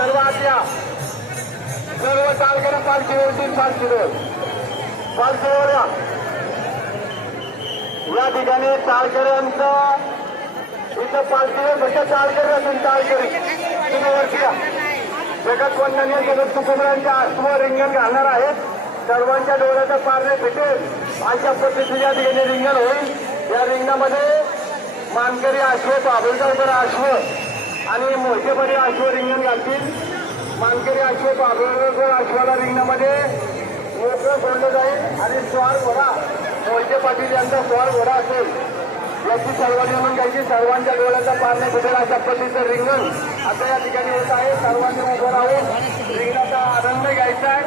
सर्व आज्ञा सर्व टाळकरी पालखीवरती पालखीवर पालखीवर या. या ठिकाणी टाळकऱ्यांचं इथं पालखीवर फक्त टाळकरी असून टाळकरी तुम्ही वरती या. जगत वंदनीय जगत कुटुंबांच्या आत्मवर रिंगण घालणार आहेत. सर्वांच्या डोळ्याचं पारणे भेटेल अशा पद्धतीने या ठिकाणी रिंगण होईल. या रिंगणामध्ये मानकरी अश्व बाबुलकर अश्व आणि मोठेपणे अश्व रिंगण घालतील मानकरी अश्व बाबुलगावकर अश्वाला रिंगणामध्ये मोकळं सोडलं जाईल आणि स्वार घोडा मोहिते पाटील यांचा स्वार घोडा असेल. याची सर्वांनी म्हणून घ्यायची. सर्वांच्या डोळ्याचा पारणे भेटेल अशा पद्धतीचं रिंगण आता या ठिकाणी येत आहे. सर्वांनी उभं राहून रिंगणाचा आनंद घ्यायचा आहे.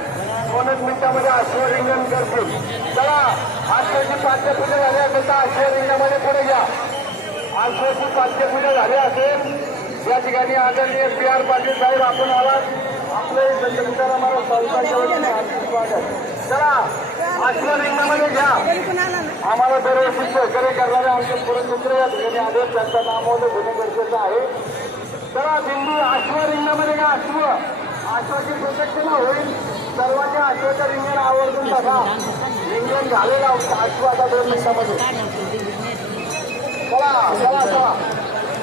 दोनच मिनिटामध्ये अश्व रिंगण करतील. चला अश्वाची पाठ्यपूजा झाली असेल तर अश्व रिंगणामध्ये पुढे घ्या. अश्वाची पाठ्यपूजा झाली असेल या ठिकाणी आदरणीय पी आर पाटील साहेब आपण आलात. आपले संतमितारा मला संस्थांच्या वतीने हार्दिक स्वागत चला अश्व रिंगणामध्ये घ्या. आम्हाला दरवर्षी सहकार्य करणारे आमचे पुरमित्र या ठिकाणी आले त्यांचा नामवलं गुन्हे गरजेचं आहे. चला बिंदू अश्व रिंगणामध्ये का अश्व आश्वाची प्रदक्षिणा होईल. सर्वांनी अश्वाचं रिंगण आवर्जून टाका रिंगण झालेला अश्व आता दोन मिनिटामध्ये. चला चला चला.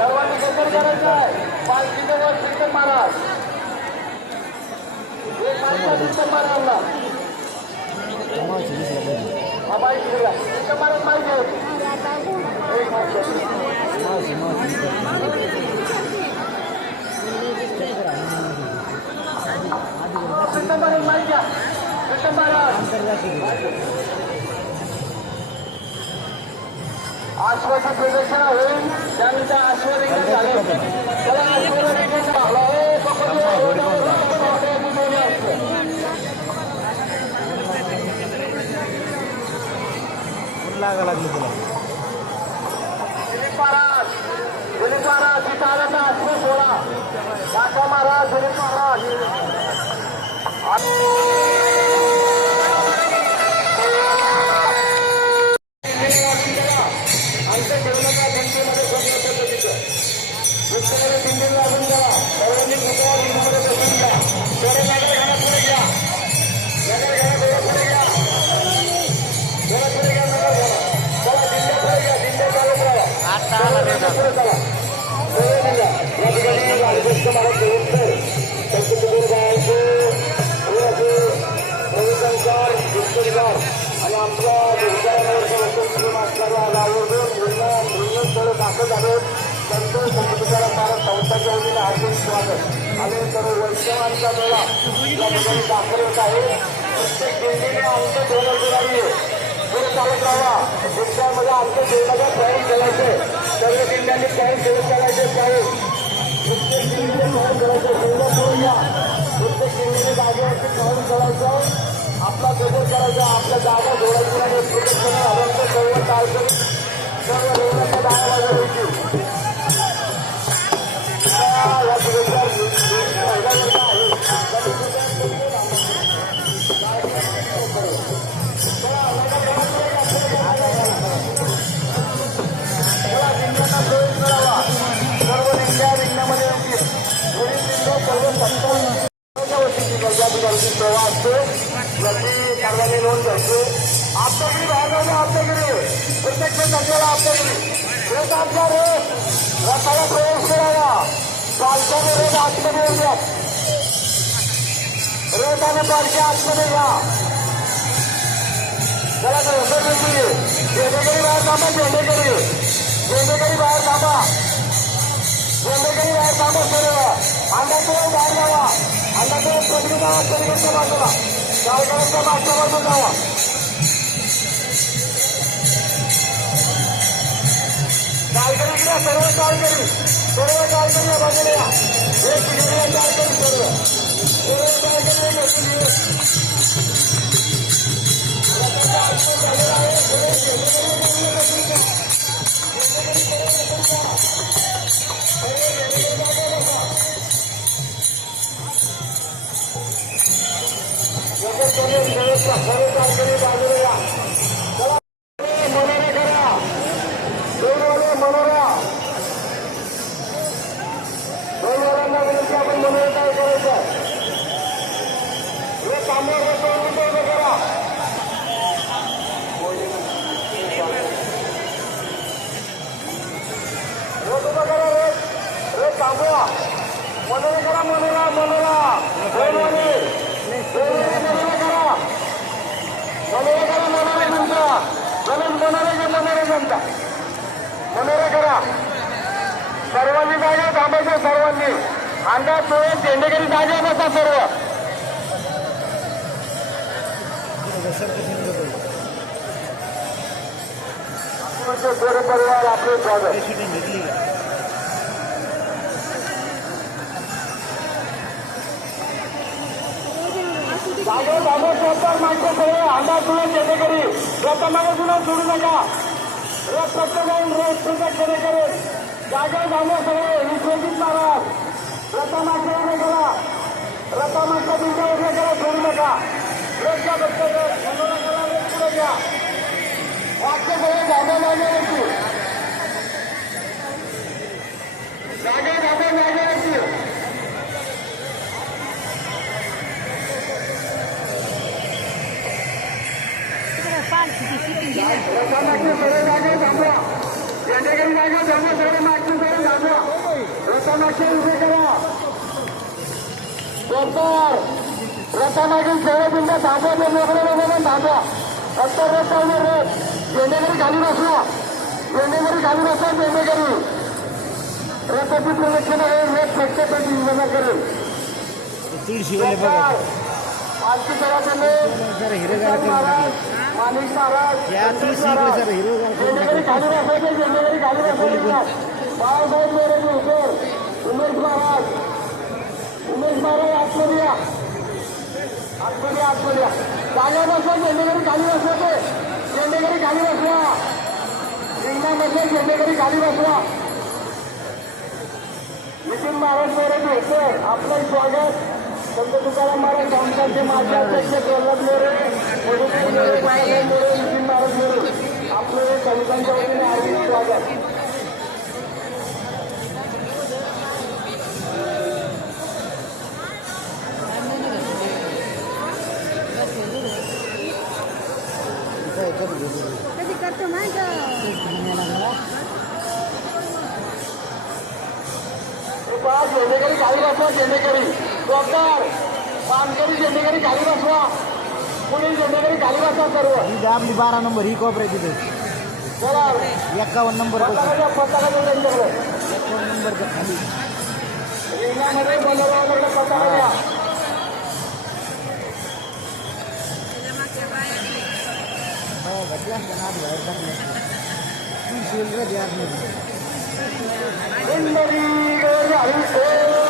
सर्वांनी गजर करायचं आहे पाच किलोवर कीर्तन महाराज एक माणसा कीर्तन महाराजला हा बाईक दिला कीर्तन महाराज पाहिजे एक माणसं कीर्तन महाराज माहिती घ्या कीर्तन महाराज आश्वासन प्रदर्शन होईल त्यानंतर आश्वरिंगण झाले. हो. लागा लागली तुला? दिलीप महाराज दिलीप महाराज तिथं आला तर आश्व सोडा. काका महाराज दिलीप महाराज. आणि आमच्या विचारांवरच्या वस्तू मास्टरला आवर्जून पूर्ण पूर्ण स्थळ दाखल झाले संत संतविचारा महाराज संस्थाच्या वतीने हार्दिक स्वागत आणि सर्व वैष्णवांचा मेळा या ठिकाणी दाखल होत आहे प्रत्येक दिंडीने आमचं धोरण करावी पुढे चालत राहा दिवसामध्ये आमच्या देवाला पॉईंट करायचे सर्व दिंड्यांनी पॉईंट खेळत करायचे पाहिजे प्रत्येक दिंडीने पॉईंट करायचे सर्व पुढे या प्रत्येक दिंडीने जागेवरती पॉईंट करायचं आपला गजर करायचा आपल्या जागा जोडायची आणि प्रदक्षिण घालायचं सर्व टाळकरी सर्व दहा वाजता प्रजापती सेवा असते याची कार्यालय नोंद घ्यायची आपल्याकडे जाऊन आपल्याकडे प्रत्येक आपल्याला आपल्याकडे एक आमचा रोज रथाला प्रवेश मिळावा पालख्याने रोज आतमध्ये येऊया रोज आणि पालख्या आतमध्ये या चला तर होतं झेंडेकरी बाहेर थांबा झेंडेकरी झेंडेकरी बाहेर थांबा झेंडेकरी बाहेर थांबा सर्व अंधापुरा बाहेर जावा अंधापुरा पदरी जावा पलीकडच्या बाजूला गावकऱ्यांच्या मागच्या बाजूला जावा गावकरी इकडे सर्व गावकरी सर्व गावकरी या बाजूला या एक ठिकाणी या गावकरी सर्व सर्व गावकरी या बाजूला या. मनोरे दोनवाले दोनवाले मनोरे करा मनोरे करा मनोरे तुमचा म्हणून मनोरे क्षमता मनोरे करा. सर्वांनी जागे थांबायचं सर्वांनी. अंदाज तो झेंडेकरी जागे बसा सर्व. तुमचे गोरे परिवार आपले स्वागत. जागे थांबत स्वतः मागचं सगळे अंदाज तुला झेंडेकरी प्रथमागे तुला सोडू नका. रोज फक्त जाऊन रोज सुद्धा खेळे करेल झाल्या सगळे विश्वजित महाराज रथमागच्या उभे करा रथमागच्या तुमच्या उभे करा सोडू नका रोजच्या बद्दल झेंडेकरी खाली बसायचे झेंडेकरी खाली बसायचे बाळासाहेब मोरेचे हुकर उमेश महाराज उमेश महाराज आतमध्ये या आतमध्ये आतमध्ये या जागा बसवा झेंडेकरी खाली बसवायचे झेंडेकरी खाली बसवा रिंगणा बसवा झेंडेकरी खाली बसवा नितीन महाराज मोरेचे हुकर आपलं स्वागत। संत तुकाराम महाराज संस्थांचे माजी अध्यक्ष प्रल्हाद मोरे मधुसूदन मोरे बाळासाहेब मोरे नितीन महाराज मोरे आपलं हे संतांच्या वतीने हार्दिक स्वागत कधी करतो माझं हे पहा झेंडेकरी खाली बसवा झेंडेकरी डॉक्टर पानकरी झेंडेकरी खाली बसवा पुढील झेंडेकरी खाली बसवा सर्व ही आपली बारा नंबर ही कॉपरेट तिथे चला एक्कावन्न नंबर बघा. पताका पताका देऊ त्यांच्याकडे एक्कावन्न नंबर खाली रिंगणामध्ये बनवल्याकडे पताका द्या हो घटला असता ना आधी बाहेर टाकलं असतं. तुळशीवाले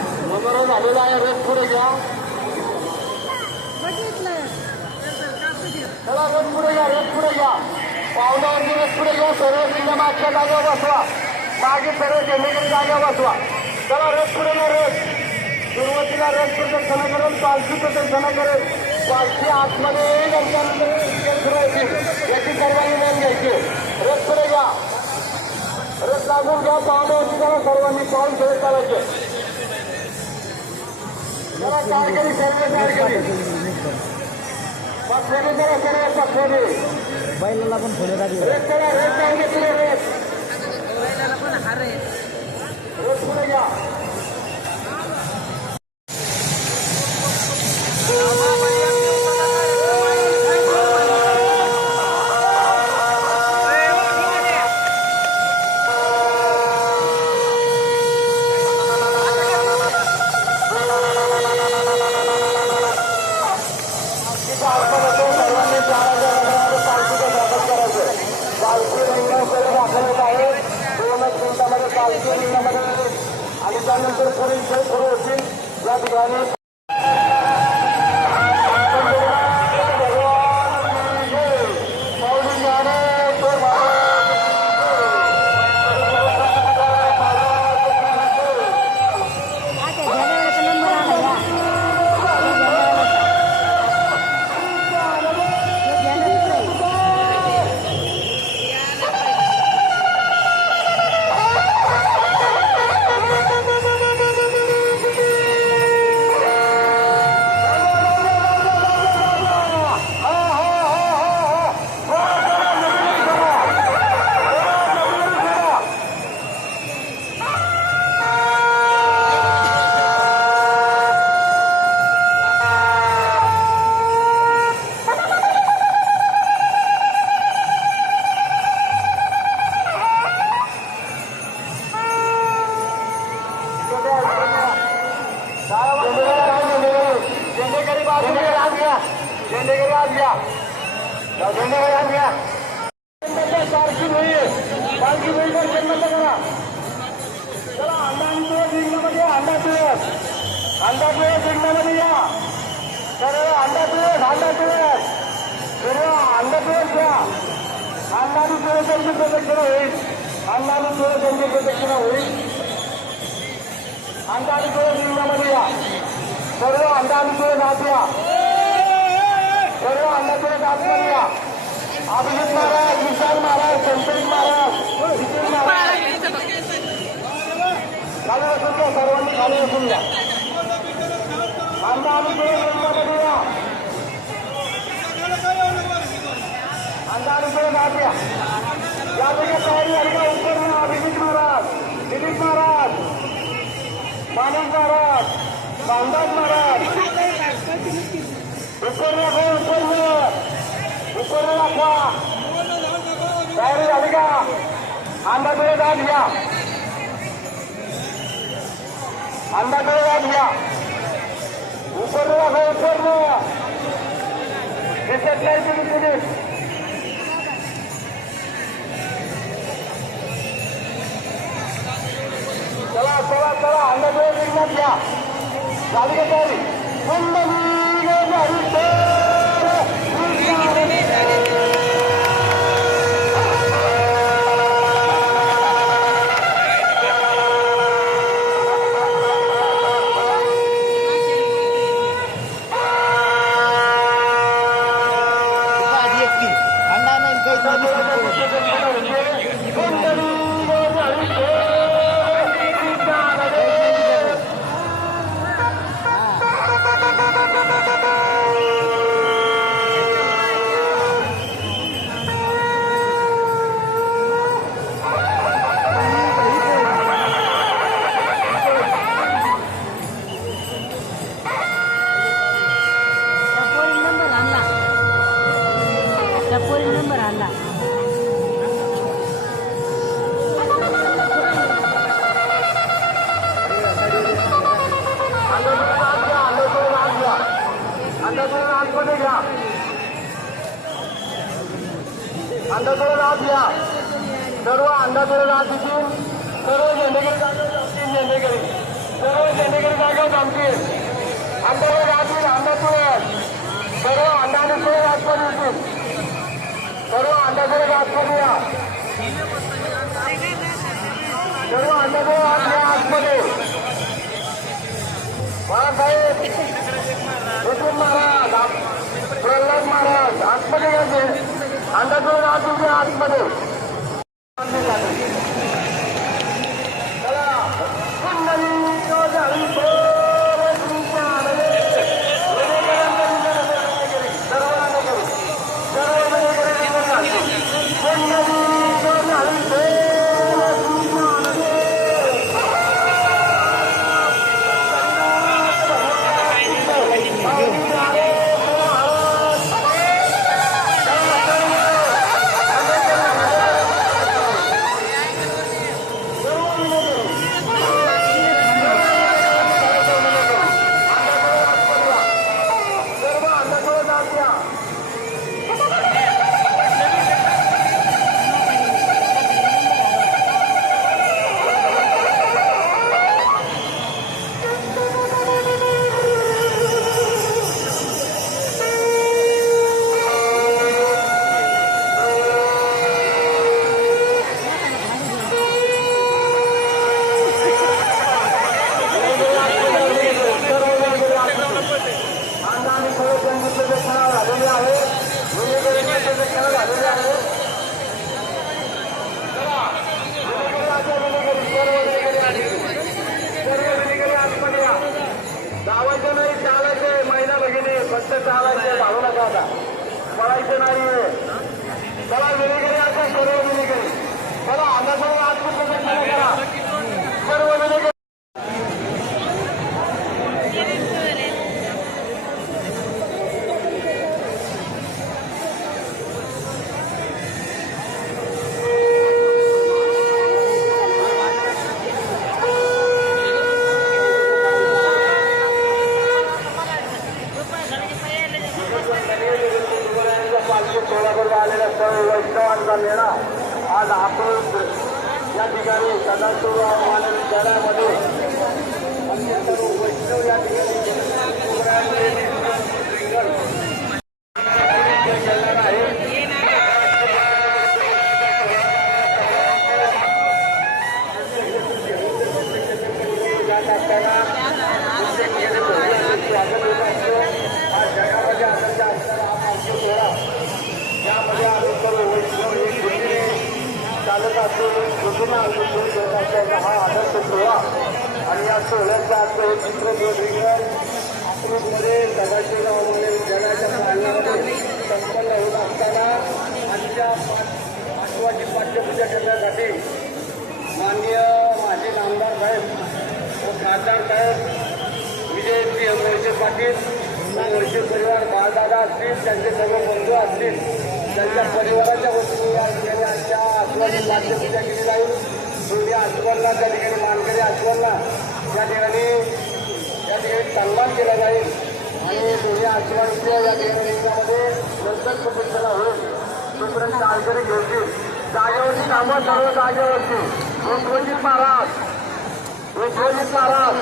झालेला आहे रोज पुढे घ्या बघितलं चला रोज पुढे घ्या रोज पुढे घ्या पावलावरती रोज पुढे घ्या सर्व जिल्हा मागच्या जागेवर बसवा मागे सर्व झेंडेकरी जागेवर बसवा चला रोज पुढे घ्या रोज सुरुवातीला रोज प्रदर्शना करेल पालखी प्रदर्शना करेल पालखी आतमध्ये येईल आणि त्यानंतर इकडे फिरवायची याची सर्वांनी नोंद घ्यायची रोज पुढे घ्या रथ लागून घ्या पावलावरती जरा सर्वांनी पाऊल खेळ करायचे पक्षाने जरा सर्व पक्षाने बैलाला पण फुले टाकले अंडा थोडं त्यांची प्रदक्षिणा होईल. अंडा थोडं त्यांची प्रदक्षिणा होईल. अंडा आणि तुळस या. सर्व अंडा आणि तुळस या. सर्व अंडा तुळस आतमध्ये या. अभिजित महाराज विशाल महाराज संतोष महाराज विजय महाराज. खाली बसून द्या सर्वांनी खाली बसून द्या अंडा आणि तुळस रिंगणामध्ये या अंडा तयारी उत्तर अभिजित महाराज दिलीप महाराज मानव महाराज बांधाज महाराज उत्तर दाखवा उत्तर उत्तर दाखवा तयारी झाली का अंडा दाद घ्या अंडा दाद घ्या उत्तर दाखवा उत्तर दिसत नाही तुम्ही चला चला चला अंडा तुळे रिंगणात घ्या झाली सर्व आपल्या आतमध्ये बाळासाहेब नितीन महाराज प्रल्हाद महाराज आतमध्ये घ्यायचे अंडाकडे आत उभे आतमध्ये. कृतीने आयोजन करण्याचा असल्याचा हा आदर्श सोहळा. आणि या सोहळ्याचा आजचं हे चित्र रिंगण अकलूजमध्ये सदाशिवरावमध्ये विद्यालयाच्या प्रांगणामध्ये संपन्न होत असताना आजच्या पाच आठवाची पाठ्यपूजा करण्यासाठी माननीय माजी आमदार साहेब व खासदार साहेब विजय सिंह मोर्चे पाटील मोर्चे परिवार बाळदादा असतील त्यांचे सर्व बंधू असतील त्यांच्या परिवाराच्या वतीने या ठिकाणी आजच्या आसवाची पूजा केली जाईल सूर्य आसवनला त्या ठिकाणी मानकरी आसवनला या ठिकाणी या ठिकाणी सन्मान केला जाईल. आणि दोन्ही आसवांच्या या ठिकाणी नंतर प्रदर्शना होईल. तोपर्यंत काळकरी घेतील जागेवरची कामं सर्व जागेवरची विश्वजित महाराज विश्वजित महाराज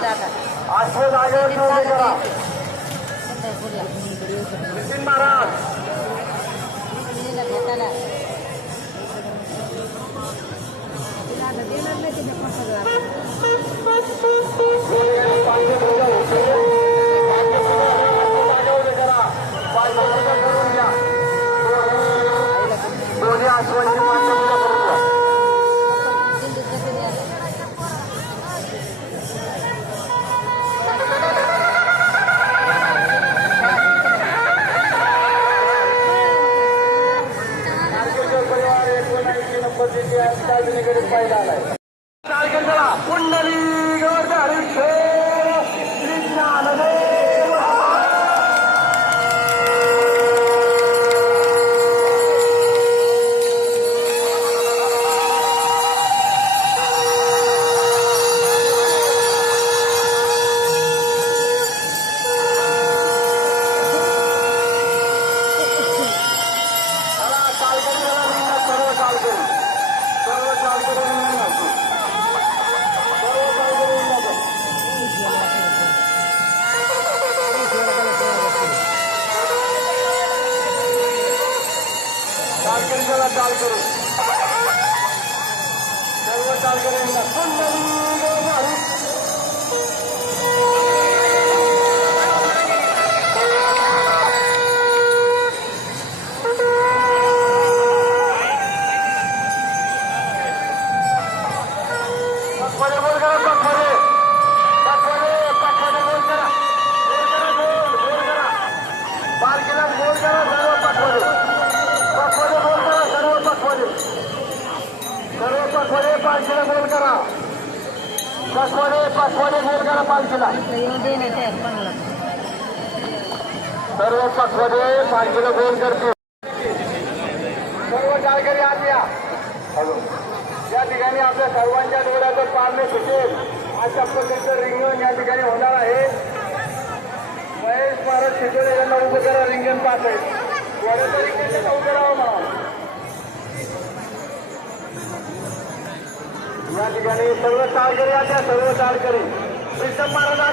आश्व जागेवरती उभे करा. नितीन महाराज. पाठ्यपूजा होते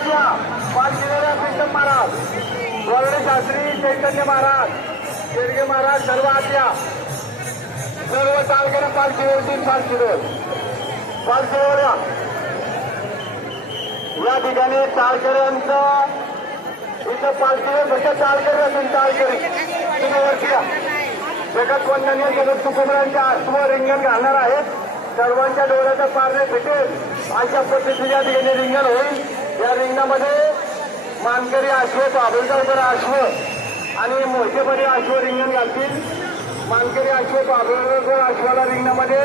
प्रीतम महाराज कृष्ण महाराज. वर्णे शास्त्री चैतन्य महाराज. शेडगे महाराज सर्व आल्या सर्व तालुक्याला पालखीवर तीन पालखीवर पालखीवर या ठिकाणी तालकऱ्यांचं इथं पालखीवर फक्त तालकरी असून तालकरी तुम्ही वरती या. जगत वंदनीय जगत कुटुंबांच्या आत्म रिंगण घालणार आहेत. सर्वांच्या डोळ्याचा पारणे भेटेल अशा पद्धतीने या ठिकाणी रिंगण होईल. या रिंगणामध्ये मानकरी अश्व बाबुलगावकर अश्व आणि मोठेपणी अश्व रिंगण घालतील. मानकरी अश्व बाबुलगावकर अश्वाला रिंगणामध्ये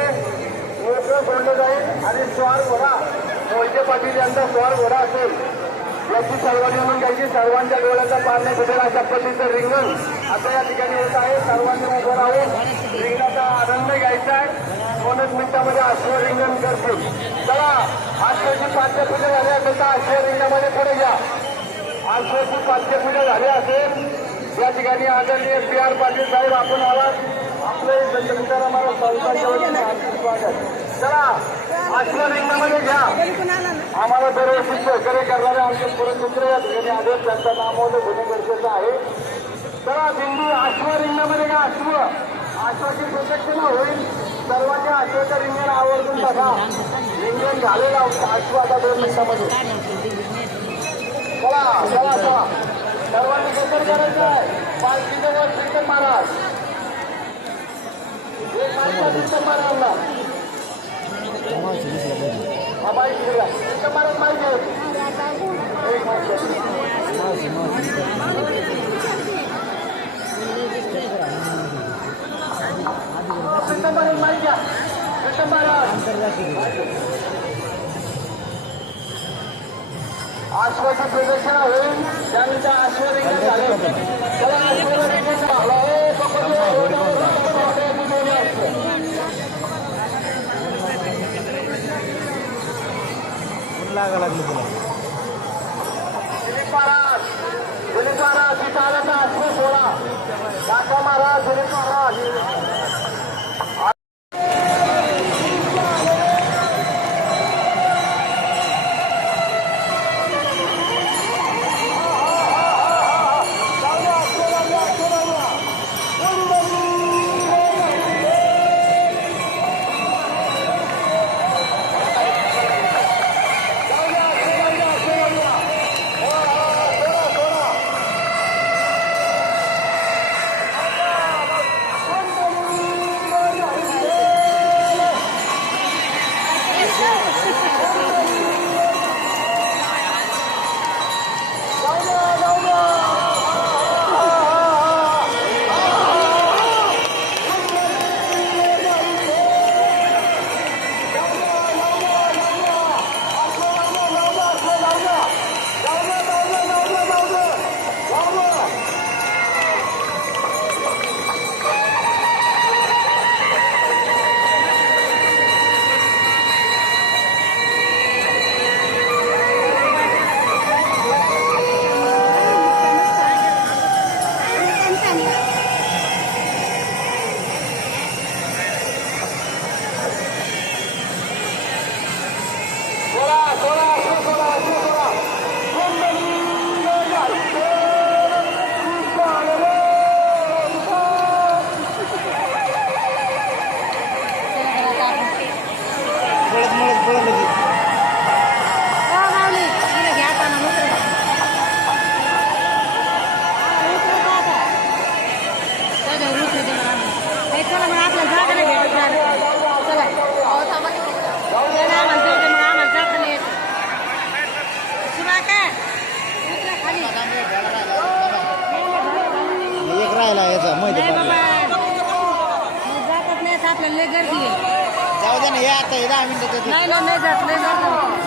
मोठं सोडलं जाईल आणि स्वार घोडा मोहिते पाटील यांचा स्वार घोडा असेल. याची सर्वांनी म्हणून घ्यायची. सर्वांच्या डोळ्याचा पारणे भेटेल अशा पद्धतीचं रिंगण आता या ठिकाणी होत आहे. सर्वांनी उभं राहून पाच मिनिटामध्ये आश्वरिंगण करतील. चला आश्वची पाचशे पूजा झाली असेल तर आश्वरिंगणामध्ये पुढे घ्या. आश्वची पाचशे पूजा झाली असेल या ठिकाणी आदरणीय पी आर पाटील साहेब आपण आलात आपले संतमित्र मला स्वागत चला आश्वरिंगणामध्ये घ्या. आम्हाला दरवर्षी सहकार्य करणारे आमचे पुरमित्र या ठिकाणी आदेश त्यांचा नामवलं होणे गरजेचं आहे. चला बिंदू आश्व रिंगणामध्ये घ्या. आश्व आश्वासी प्रत्यक्ष होईल. सर्वांनी आशेचं रिंगण आवर्जून बघा. रिंगण झालेला आठवं आता दोन मिनिटामध्ये चला चला चला. सर्वांनी गोष्ट करायचं आहे. पालखीचं वर महाराज. श्रीकर महाराजला माहिती महाराज. माहिती ఆశ్వాస ప్రదర్శన జనతా ఆశ్వాసంగా గురిపారా సీతాలత అశ్వ సోడా రాకమారా గురిపారా जाऊ दे ना या आता दहा मिनिटात नाही जात नाही जात.